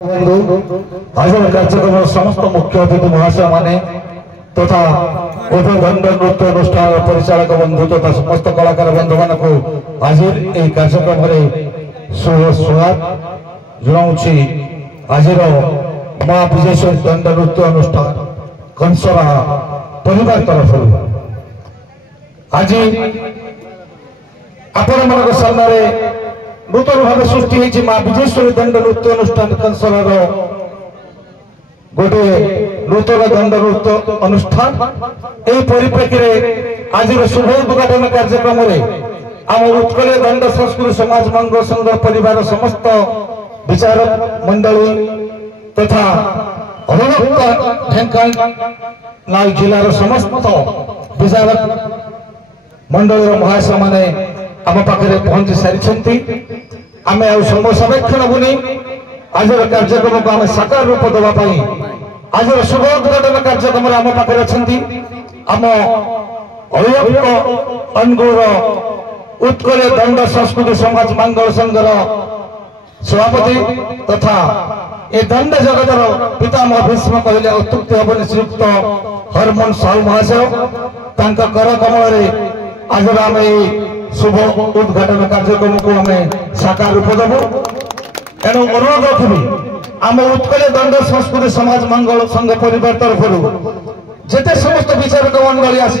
आज कार्यक्रम समस्त मुख्य अतिथि महाशय माने तथा उद्बोधन नृत्य अनुष्ठान परिचालक बंधु तथा समस्त कलाकार बंधु मान को आज यह कार्यक्रम स्वागत जनाऊँगी। आज माँ विजयेश्वरी दंड नृत्य अनुष्ठान कंसरा परिवार तरफ आज आपण मान सामने नूतन भाव सृष्टि होती माँ विजयेश्वरी दंड नृत्य अनुष्ठान कंसर गोटे नूतन दंड नृत्य अनुष्ठान यह परिप्रेक्षी आज शुभ उद्घाटन कार्यक्रम आम उत्कल दंड संस्कृति समाज मंगल संघ परिवार समस्त विचारक मंडली तथा अभिभक्त ढेंकानाल जिलार समस्त विचारक मंडल महाशय माने आम पाखे पहुंची सारी आम समय सर्वेक्षण बुनी आज कार्यक्रम को आम साकार रूप देवाई आज शुभ उद्घाटन कार्यक्रम आम पाखे अच्छा आम अभिभक्त अनुगुण उत्कल दंड संस्कृति समाज मंगल संघर सभापति तथा ए दंड जगतर पितामह भीष्म कहले अत्युक्ति हेनी श्रीयुक्त हरमोहन साहू महाशय कर कमल आज आम शुभ उद्घाटन कार्यक्रम को आम साकार रूप देव एणु अनुरोध रखी आम उत्कल दंड संस्कृति समाज मंगल संघ परिवार तरफ जिते समस्त विचारक मंडली आसी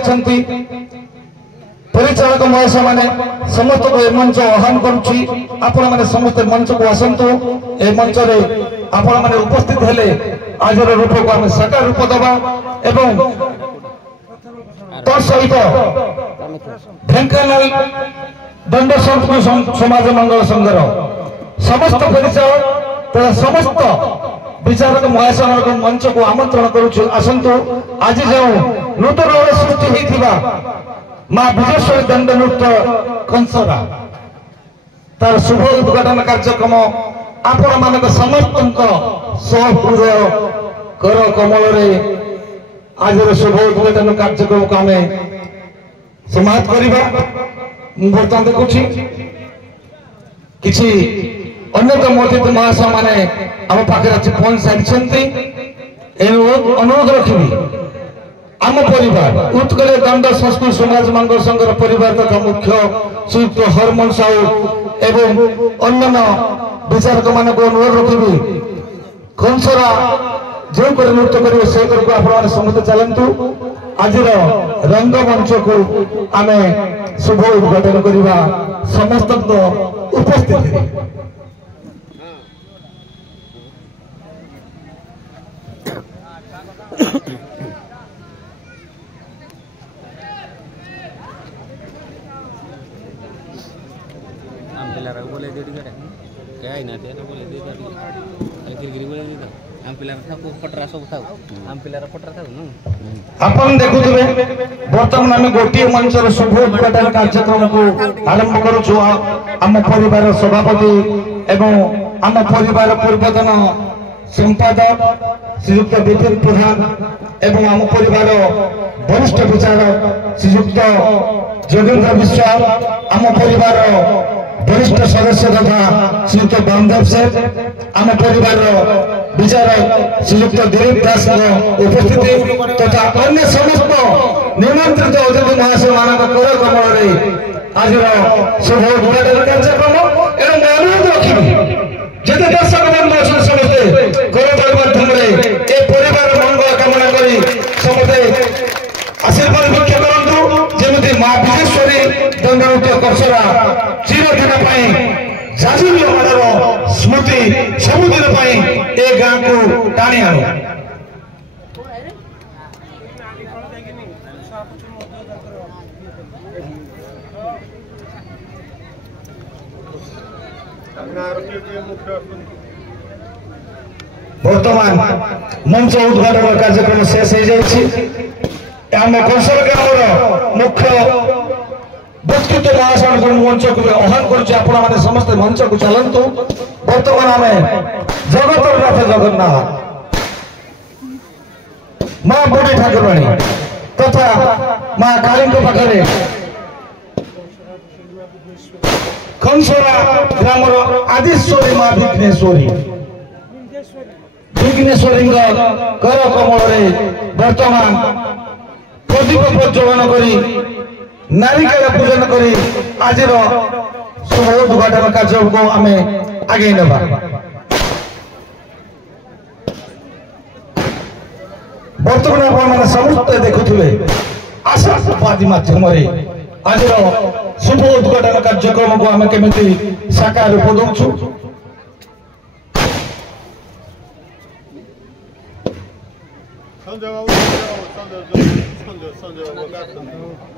परिचालक महाशय माने समस्त को मंच आह्वान करुच्ची आपण मैंने समस्त मंच को आसतु ए मंच रे आपण मैंने उपस्थित हेले आज रूप को आम साकार रूप देवा एवं सहित ढेंकानाल दंड संस्कृति समाज मंगल संघर समस्त परिचालक तथा समस्त विचारक महाशय मंच को आमंत्रण करुछु आसंतु आज जो नूतन सृष्टि होता माँ विजयेश्वरी दंड नृत्य कंसरा तार शुभ उद्घाटन कार्यक्रम आपण मान समस्त सहृदय कर कमल आज शुभ उद्घाटन कार्यक्रम को आम समाप्त करवा बर्तमान देखुची किसी अन्यतम अतिथि महाशय माने आम पाखे आज पहुंच सारी अनुरोध रखी आम परिवार उत्कल दंड संस्कृति समाज मंगल संघर परिवार तथा मुख्य श्रीयुक्त हरमोहन साहू एवं अन्य विचारक मान को अनुरोध रखी कंसरा जो नृत्य करेंगे से आप समस्त चलतु आज रंगमंच को आम शुभ उद्घाटन करवा समस्त उपस्थित बोले दे क्या ही ना बोले दे गिरी बोले दे आम पिलार था पटरा सब था आम पिलार पटरा था न अपन देखुथबे वर्तमान आम गोटे मंचर शुभ उद्घाटन कार्यक्रम को आरंभ करूछु आम परिवार सभापति एवं आम परिवार पूर्वतन संपादक श्रीयुक्त विपिन प्रधान एवं आम परिवार वरिष्ठ विचारक श्रीयुक्त जोगेन्द्र विश्वाल आम परिवार वरिष्ठ सदस्य तथा श्रीयुक्त बामदेव सेठ आम परिवार विचारक श्रीयुक्त दिलीप दास उपस्थिति तथा अन्य समस्त निमंत्रित अतिथि महाशय मान कर कमल आज शुभ उद्घाटन कार्यक्रम एवं अनुरोध रखी जिते दर्शक बंधु अच्छे समस्ते कर माध्यम परिवार मंगल कामना करी समस्ते आशीर्वाद भिक्षा करतु जमी माँ विजयेश्वरी दंड नृत्य कंसरा चिरदिन जाजीर स्मृति सबुदिन ए गाँ को टाणी आनु वर्तमान मंच उद्घाटन कार्यक्रम शेष हो जाए कंसर ग्राम मुख्य व्यक्तित्व महाशय को मंच को आह्वान कर समस्त मंच को चलतु बर्तमान आम जगत नाथ जगन्नाथ माँ बुढ़ी ठाकुराणी तथा माँ काली पाखे कंसरा ग्राम आदिश्वरी माँ विघ्नेश्वरी विघ्नेश्वरी कर कमल बर्तमान प्रदीप प्रज्वलन कर नारिकेल पूजन कर आज शुभ उद्घाटन कार्य को आम आगे नवा बर्तमान आप समस्त देखुए आशावादी माध्यम आज शुभ उद्घाटन कार्यक्रम को आम केमी साकार रूप दौचु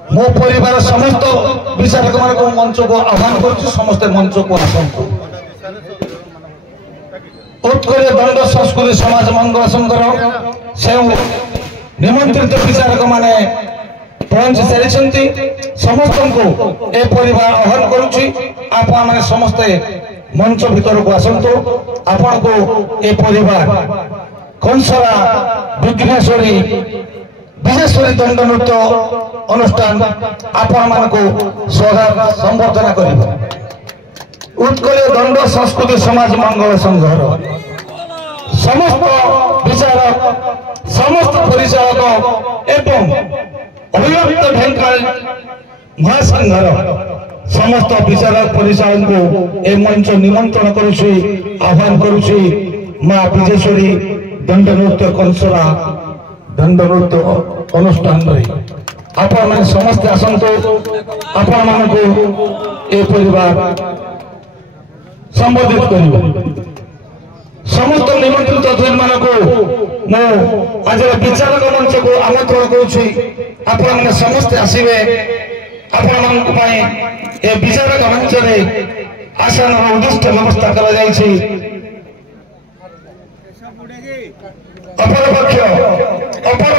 मो परिवार समस्त विचारक मान मंच को आह्वान कर समस्ते मंच को आसतु उत्कल दंड संस्कृति समाज मंगल संघर से निमंत्रित विचारक माने पहुंच सारी समस्त को ए परिवार आह्वान करुच्ची आपण समस्ते मंच भीतर को आसतु आपण को ए परिवार कंसरा विघ्नेश्वरी विजेश्वरी दंड नृत्य अनुष्ठान आपण मान को संबर्धना कर उत्कल दंड संस्कृति समाज मंगल संघर समस्त विचारक समस्त परिचालक एवं अभिव्यक्त ढेंकाल महासंघर समस्त विचारक परिचालक को ए मंच निमंत्रण करुछि आह्वान करुछि मां विजेश्वरी दंड नृत्य कंसरा दंड नृत्य अनुष्ठान आपण मैंने समस्ते आसतु आपण मान को ए परिवार संबोधित कर समस्त निमंत्रित अतिथि मान को आज विचारक मंच को आमंत्रण करुछि आपण मैंने समस्ते आसवे आपण मान ए विचारक मंच रे आसन उद्दिष्ट व्यवस्था करा जायछि अपर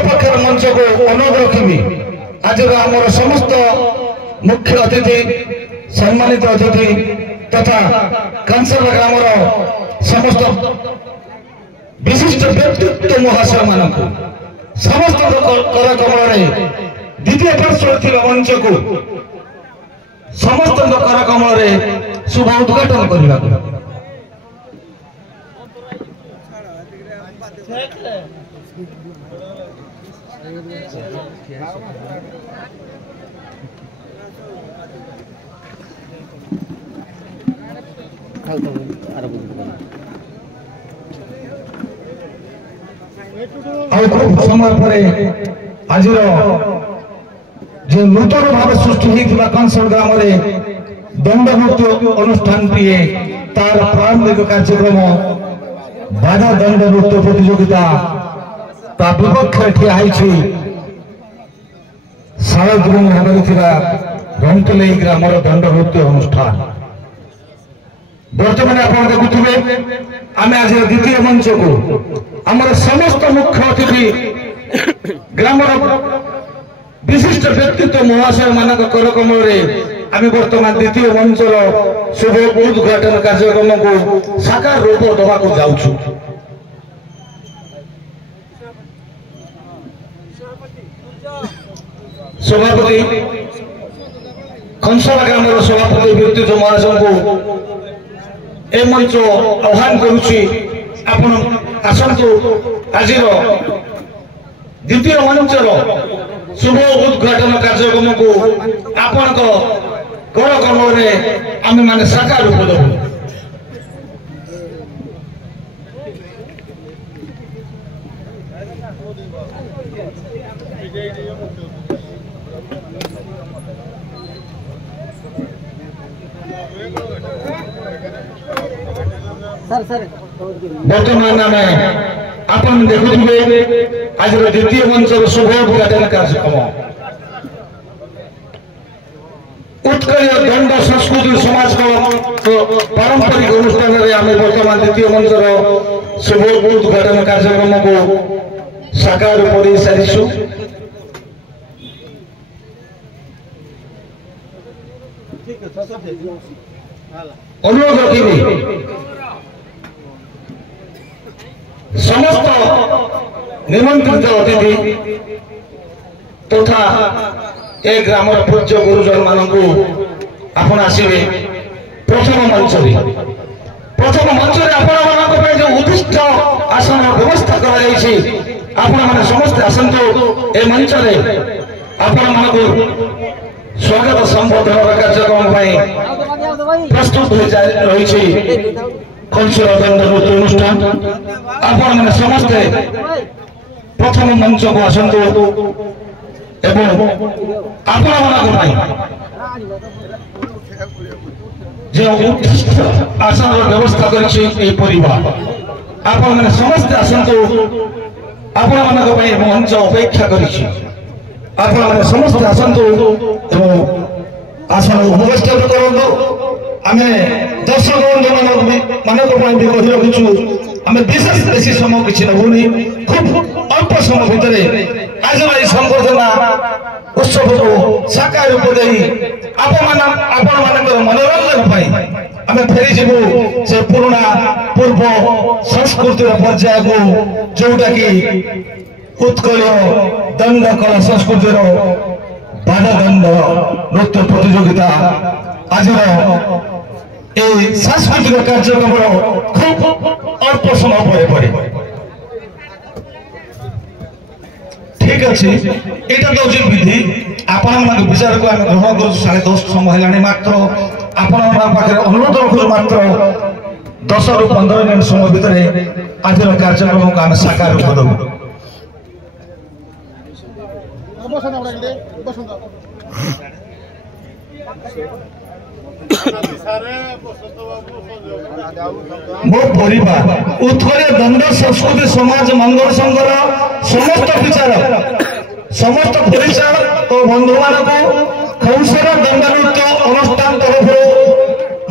पक्ष मंच को अनुरोध रखी आज आमर समस्त मुख्य अतिथि सम्मानित अतिथि तथा कंसर ग्रामर समस्त विशिष्ट व्यक्तित्व महाशय मान समस्त कर कमल द्वितीय पार्श्व मंच को समस्त कर कमल शुभ उद्घाटन करने समय पर आज जो नूतन भाव सृष्टि होता कंसर ग्राम दंड नृत्य अनुष्ठान तार प्रारंभिक कार्यक्रम बाधा दंड नृत्य प्रतियोगिता ता विपक्ष ठिया शारदगुण भाग रंटले ग्रामर दंड नृत्य अनुष्ठान बर्तमान आप देखुए आम आज द्वितीय मंच को आमर समस्त मुख्य अतिथि ग्रामर विशिष्ट व्यक्तित्व महाशय मान कर कमल आम बर्तमान द्वितीय मंचर शुभ उद्घाटन कार्यक्रम को साकार रूप देवा जाऊँ सभापति कंसरा ग्रामर सभापति व्यक्तित्व महाशय को ए मंच आह्वान करुछि आपण आसंतु आज द्वितीय मंचर शुभ उद्घाटन कार्यक्रम को आपण कर कमल आम माने साकार रूप देबू बर्तमान आम आप देखुए आज द्वितीय मंचर शुभ उद्घाटन कार्यक्रम उत्कल दंड संस्कृति समाज पारंपरिक अनुष्ठान आम बर्तमान द्वितीय मंचर शुभ उद्घाटन कार्यक्रम को साकार कर सारीसु अनुरोध रखी समस्त निमंत्रित अतिथि तथा ए ग्रामर पूज्य गुरुजन मान आपण आसवे प्रथम मंच प्रथम मंच में आपण जो उद्दिष्ट आसन व्यवस्था कर आपण समस्त आसतु ए मंच में आपण स्वागत संबोधन कार्यक्रम प्रस्तुत हो रही कल्चर दंड नृत्य अनुष्ठान आपण समस्ते प्रथम मंच को आसतु एवं आपण जो उत्कृष्ट आसन व्यवस्था कर आपण समस्ते आसतु आपण मंच अपेक्षा कर समस्त आसतु एवं आसन उपस्थित करूँ आम दर्शक मान भी कही रखीचु आम विशेष बेसी समय किसी नबुनी खूब अल्प समय भितर आज संबर्धना उत्सव को साकार रूप दे मनोरंजन आम फेरी जीवु से पुराना पूर्व संस्कृतिर पर्याय को जोटा कि उत्कल दंड कला संस्कृतिर बाणदंड नृत्य प्रतियोगिता आज सांस्कृतिक कार्यक्रम खूब अल्प समय पर ठीक अच्छे यहाँ तो हूँ विधि आपण विचार को ग्रहण कर 10:30 समय है मात्र आपण अनुरोध रखु मात्र 10 ରୁ 15 मिनट समय भितर आज कार्यक्रम को आम साकार रूप दबू मो परिवार उत्कल दंड संस्कृति समाज मंगल संघर समस्त विचार समस्त परिचार और बंधु मान कौशल दंड नृत्य अनुष्ठान तरफ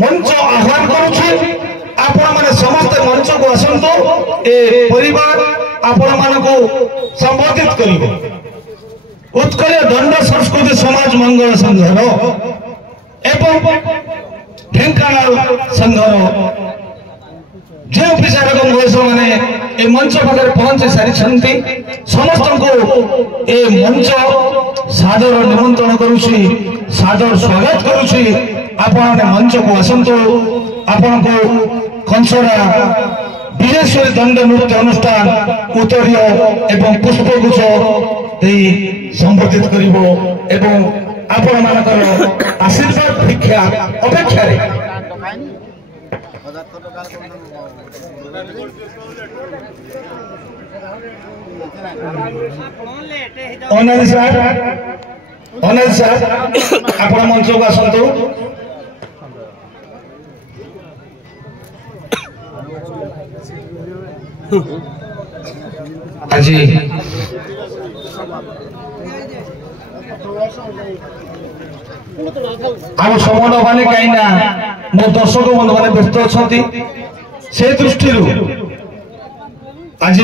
मंच आह्वान कर समस्त मंच को आसतु ए परिवार आपण मान संबोधित कर उत्कल दंड संस्कृति समाज मंगल संघर एवं ढेंकानाल संघर जो विचारक महेश मैंने मंच पाखे पहुंची सारी समस्त को ए मंच सादर निमंत्रण करुछि सादर स्वागत करुछि आपण मंच को आसतु आपण को कंसरा विजेश्वरी दंड नृत्य अनुष्ठान उत्तरीय एवं पुष्पगुच्छ संबोधित करिवो एवं आपण मानकर आशीर्वाद भिक्षा अपेक्षा अनिल सर आपण मंच को आसतु आज आम समय माने कहीं मो दर्शक बंधु मैंने व्यस्त अच्छा से दृष्टि आज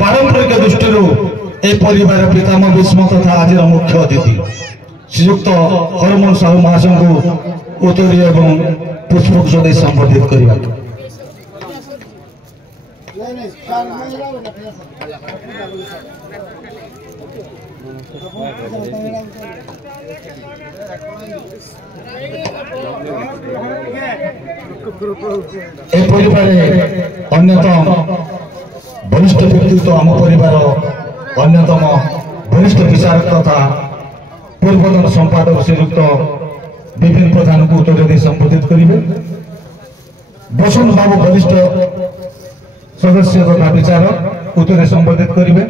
पारंपरिक दृष्टि परिवार पितामह भीष्म तथा आज मुख्य अतिथि श्रीयुक्त हरमोहन साहू महाशय को उत्तरीय एवं पुष्पगुच्छ संबोधित करने परिवार अन्यतम वरिष्ठ व्यक्तित्व आम परिवार अन्यतम वरिष्ठ विचारक तथा पूर्वतन संपादक श्रीयुक्त विपिन प्रधान को उत्तर संबोधित करेंगे। बसंत बाबू वरिष्ठ सदस्य तथा विचारक उत्तर संबोधित करेंगे।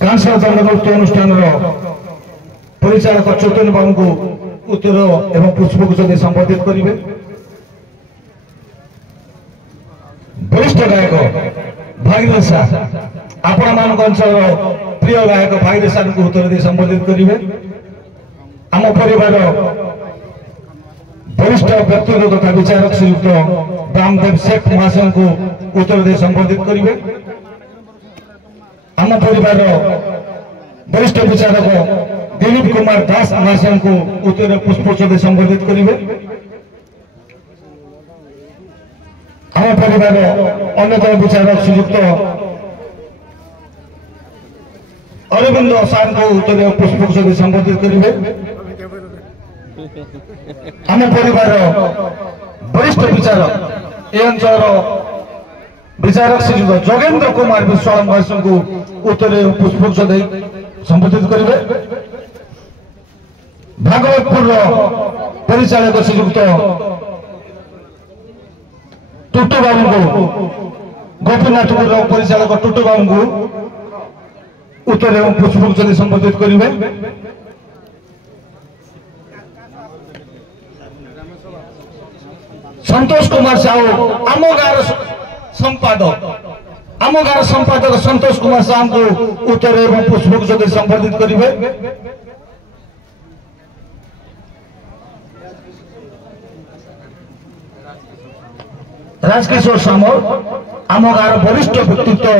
कांसा दंड नृत्य अनुष्ठान परिचालक चैतन्य बाबू को उत्तर एवं पुष्पगुच्छ संबोधित करेंगे। वरिष्ठ गायक भागीरथ साह आपण मान अंचल प्रिय गायक भागीरथ साह को उत्तर संबोधित करेंगे। आम परिवार वरिष्ठ व्यक्तित्व तथा विचारक श्रीयुक्त रामदेव शेख महाशय को उत्तर संबोधित करेंगे। आम परिवार वरिष्ठ विचारक दिलीप कुमार दास महाशय को उत्तर पुष्पगुच्छ संबोधित करेंगे। आम परिवार अन्यतम विचारक श्रीयुक्त अरविंद सार को उत्तर पुष्पगुच्छ संबोधित करेंगे। आम परिवार वरिष्ठ विचारक ए अंचल विचारक श्रीजुत जोगेन्द्र कुमार विश्वाल महाशय को उत्तर पुष्पगुच्छ दे संबोधित करेंगे। भागवतपुर परिचालक श्रीजुक्त टुटू बाबू को गोपीनाथपुर परिचालक टुटू बाबू को उत्तर पुष्पगुच्छ दे संबोधित करेंगे। संतोष कुमार साहू आम गाँव संपादक संतोष कुमार साहू को उत्तर एवं पुष्पगुच्छ दे संबोधित करेंगे। राजकिशोर सामल आम गाँव वरिष्ठ व्यक्तित्व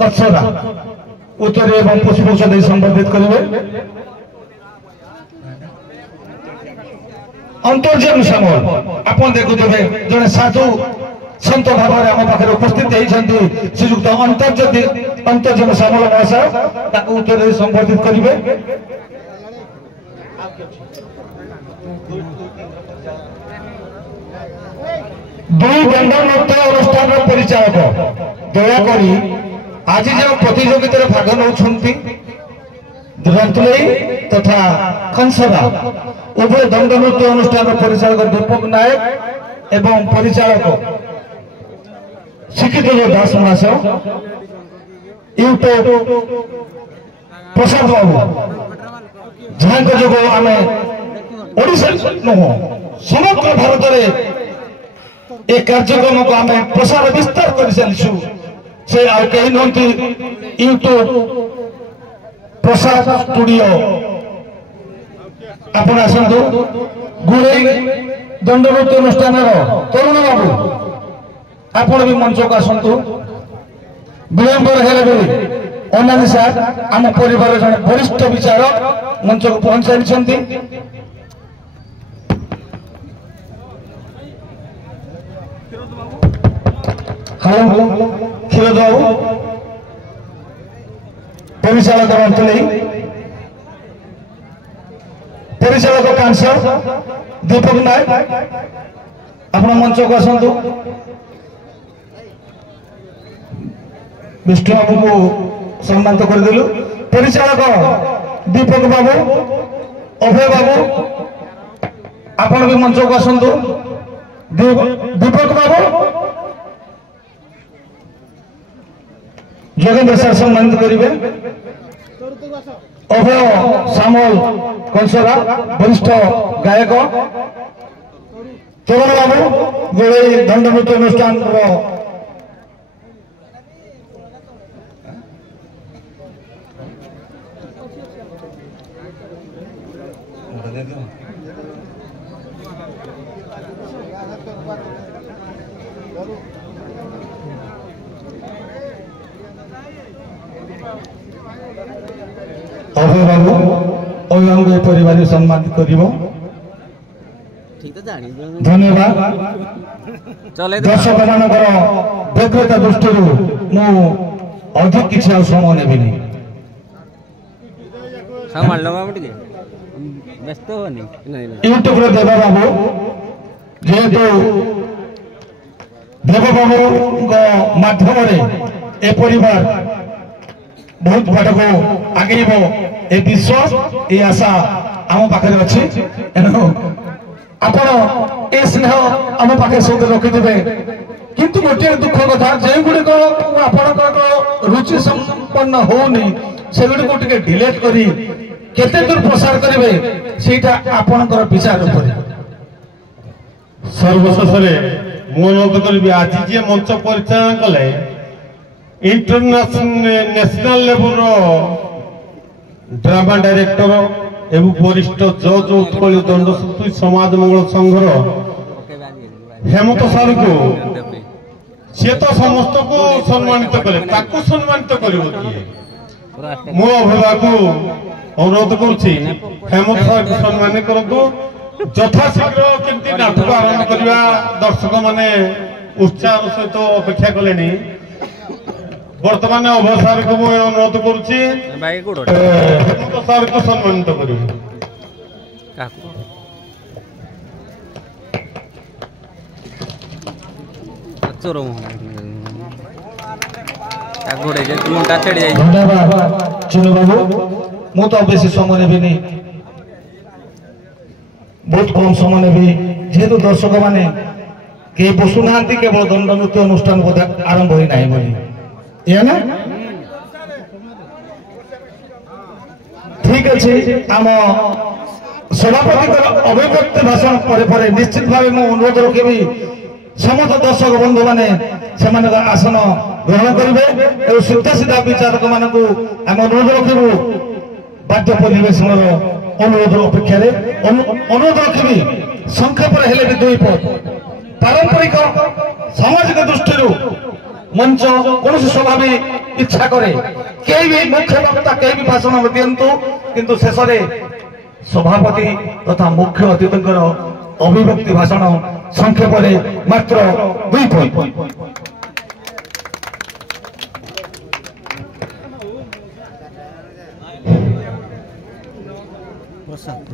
कचरा उत्तर एवं पुष्पगुच्छ दे संबोधित करेंगे। अंतर्जन सामल आप देखुवे जड़े साधु सन्त भाव में आम पाखे उपस्थित होती श्रीजुक्त अंतर्जन सामल महाशय उत्तर संबोधित करेंगे। दुई दंड नृत्य अनुष्ठान परिचालक दयाकोरी आज जो प्रतियोगिता भाग नौ रंतुलई तथा कंसरा उभय दंड नृत्य अनुष्ठान परिचालक दीपक नायक एवं परिचालक शिक्षित दास महाशय यूट्यूब प्रसाद बाबू जहाँ जो आम ओडिशा नुह समग्र भारत में ए कार्यक्रम को आम प्रसार विस्तार कर चलु से आई नुहति यूट्यूब प्रसाद स्टूडियो आपण आसतु गुड़े दंड नृत्य अनुष्ठान तरुण बाबू आपण भी मंच को आसतु विलंबर है अनानी सार आम परिवार जन वरिष्ठ विचारक मंच को पहुंचाई। हेलो क्षीरद बाबू परिचालक रंतुलई परिचालक कांस्य दीपक नायक आप मंच को आसतु विष्णु बाबू को सम्मानित करदेलु। परिचालक दीपक बाबू अभय बाबू आपण भी मंच को आसतु। दीपक बाबू जोगेंद्र सर सम्मानित करेंगे। अभय सामल कंसरा वरिष्ठ गायक तरुण बाबू गोड़े दंड नृत्य अनुष्ठान अभय बाबू अभिभावक परिवार सम्मानित कर धन्यवाद। दर्शक मान व्यग्रता दृष्टि अधिक किसी समय नेबिनी यूट्यूब देवा बाबू जेहेतु देव बाबू माध्यम ए परिवार बहुत बाट को आगे ए विश्वास ए आशा आम पाखे अच्छी आपण ए स्नेह आम पाखे सब रखिथे किंतु गोटे दुख कथा जो गुड़िक आपण रुचि संपन्न होनी से गुड़ी को डिलेट करी केते दूर प्रसार करेंगे सेटा आपणकर विचार उपर सर्वशेष अनुरोध करी आज जी मंच परिचालन कले इंटरनेशनल लेवल ड्रामा डायरेक्टर एवं वरिष्ठ जज उत्कल दंडसूत्री समाज मंगल संघर हेमंत सार को सी तो समस्त को सम्मानित कले सम्मानित कर मो अभिभावक को अनुरोध करुच्ची हेमंत सार को सम्मानित करूँ यथाशीघ्र केमती नाटक आरंभ करवा दर्शक माने उत्साह सहित अपेक्षा कले वर्तमान अभय सार को मुझे अनुरोध करुच्ची हेमंत सार को सम्मानित कर चोर गोड़े मुंडा छेड़ जाए धन्यवाद चिन्नू बाबू मु तो बेसी समय नेबिनी बहुत कम समय नेबी जेहेतु दर्शक माने के बसु ना केवल दंड नृत्य अनुष्ठान आरंभ होई नाही बोली या ना ठीक अच्छे आम सभापति अभिव्यक्ति भाषण पर निश्चित भाव मु अनुरोध रखी समस्त दर्शक बंधु मैंने आसन ग्रहण करेंगे और सीधा सीधा विचारक मान आम अनुरोध रखू बाध्य परिवेशन अनुरोध अपेक्षा अनुरोध रखी संक्षेप हेले भी दुई पद पारंपरिक सामाजिक दृष्टि मंच कौन सभा भी इच्छा करे कई भी मुख्य वक्ता कई भी भाषण दिंतु किंतु शेष सभापति तथा मुख्य अतिथि अभिव्यक्ति भाषण संक्षेप मात्र दुई पॉइंट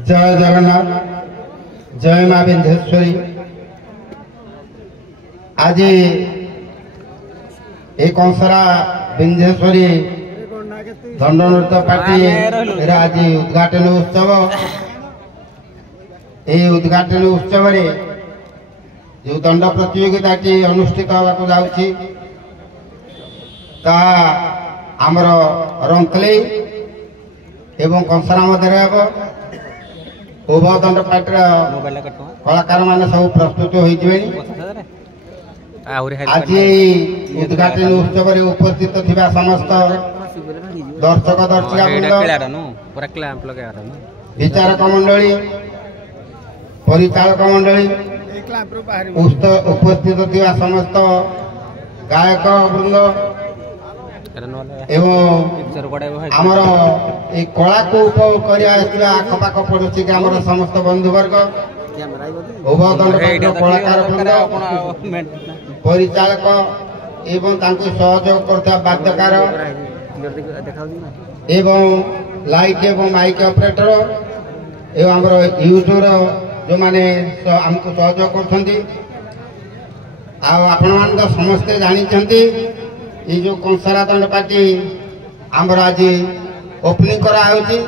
जय जगन्नाथ जय मां विंध्येश्वरी आज एक कंसरा विंध्येश्वरी दंड नृत्य पार्टी आज उद्घाटन उत्सव ये उद्घाटन उत्सव रे जो दंड प्रतियोगिता अनुष्ठित होगा जाऊँगी आमर रंकले एवं कंसरा मध्य उभय दंड पार्टी कलाकार मान सब प्रस्तुत हो आज उद्घाटन उत्सव उपस्थित थिबा समस्त दर्शक दर्शिका विचारक मंडली परिचालक मंडली उपस्थित थिबा समस्त गायक वृंद एवं आमर ये कला को उपभोग कर आखपाख पड़ोसी ग्रामर समस्त बंधुवर्ग उभय दंड कलाकार वृंद परिचालक एवं सहयोग करता वाद्यकार एवं लाइट एवं माइक ऑपरेटर एवं आमर यूट्यूब जो माने आमको सहयोग कर समस्ते जानी ये जो कंसरा दंड पार्टी आमर आज ओपनिंग कराई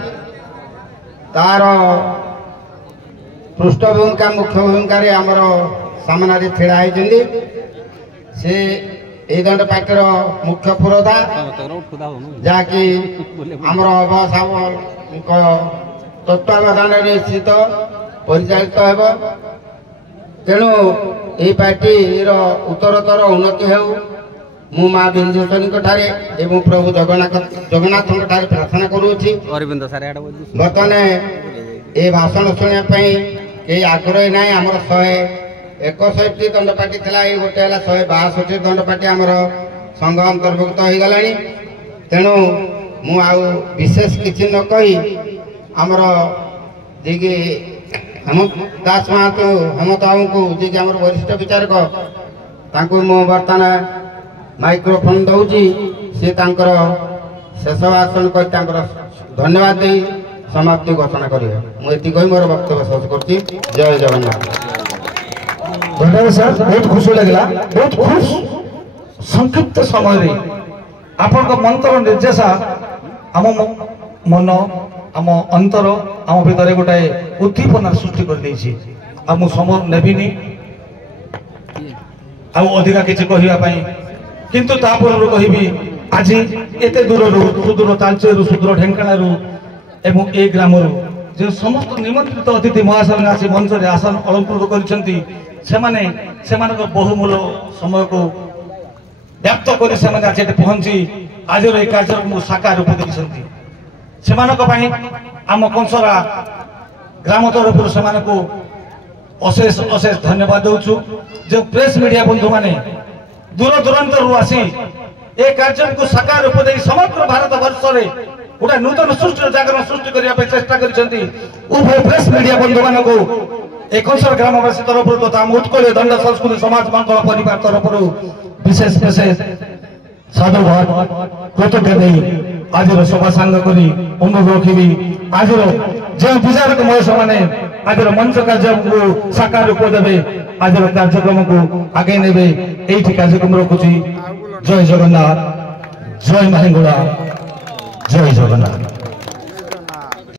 तार पृष्ठभूमिका मुख्य भूमिका आमर सामने छिड़ा होती से ए दंड पार्टी मुख्य पुरोधा जहाँकि आमर तत्वावधान स्थित परिचालित हो तेणु ये पार्टी उत्तरोत्तर उन्नति हो मु मां विंध्येश्वरी एवं प्रभु जगन्नाथ प्रार्थना करुँची बर्तमान ये भाषण शुणापी कई आग्रही ना आमर 161 दंड पार्टी था ये गोटे 162 दंड पार्टी आमर संघ अंतर्भुक्त हो गला तेणु मु विशेष किसी न कही आमर जी हेमंत दास महातो हेमंत बाबू को जी आम वरिष्ठ विचारक मु बर्तमान माइक्रोफोन दौची सी शेष भाषण कर धन्यवाद दे समाप्ति घोषणा करेंगे मुझे मोर वक्तव्य शेष कर जय जगन्नाथ। धन्यवाद सर बहुत खुशी लगला बहुत खुश संक्षिप्त समय आपण मंत्र निर्देशा आम मन आम अंतर आम भितर गोटे उद्दीपना सृष्टि कर समय नेबिनी अधिका किसी कहवाई किंतु तापूर्व कहि आज एत दूर सुदूर तालचेर सुदूर ढेंकाणु एवं ए ग्राम जो समस्त निमंत्रित अतिथि महाशय आसी मंच में आसन अलंकृत कर बहुमूल्य समय को व्याप्त कर पहुंची आज ये कार्यक्रम साकार रूप देखते आम कंसरा ग्राम तरफ से अशेष अशेष धन्यवाद दूचु जो प्रेस मीडिया बंधु मैंने दूर दूरांत आसी ए कार्यक्रम को साकार रूप दे समग्र भारत वर्ष में गोटे नूतन सृष्टि जागरण सृष्टि करने चेष्टा कर उभय प्रेस मीडिया बंधु मान को एक ग्रामवासी तरफ तथा उत्कल दंड संस्कृति समाज मंगल परिवार तरफ विशेष विशेष साधुवाद कृतज्ञ नहीं आज सभा सांग करी अनुरोध रखी आज जो विचारक महेश मैंने आज मंच कार्य को साकार रूप देवे ଆଜିର କାର୍ଯ୍ୟକ୍ରମକୁ ଆଗେଇ ନେବେ। ଏଇଠି କାର୍ଯ୍ୟକ୍ରମ ରଖୁଛି। ଜୟ ଜଗନ୍ନାଥ, ଜୟ ମାହିଙ୍ଗୁଳା, ଜୟ ଜଗନ୍ନାଥ।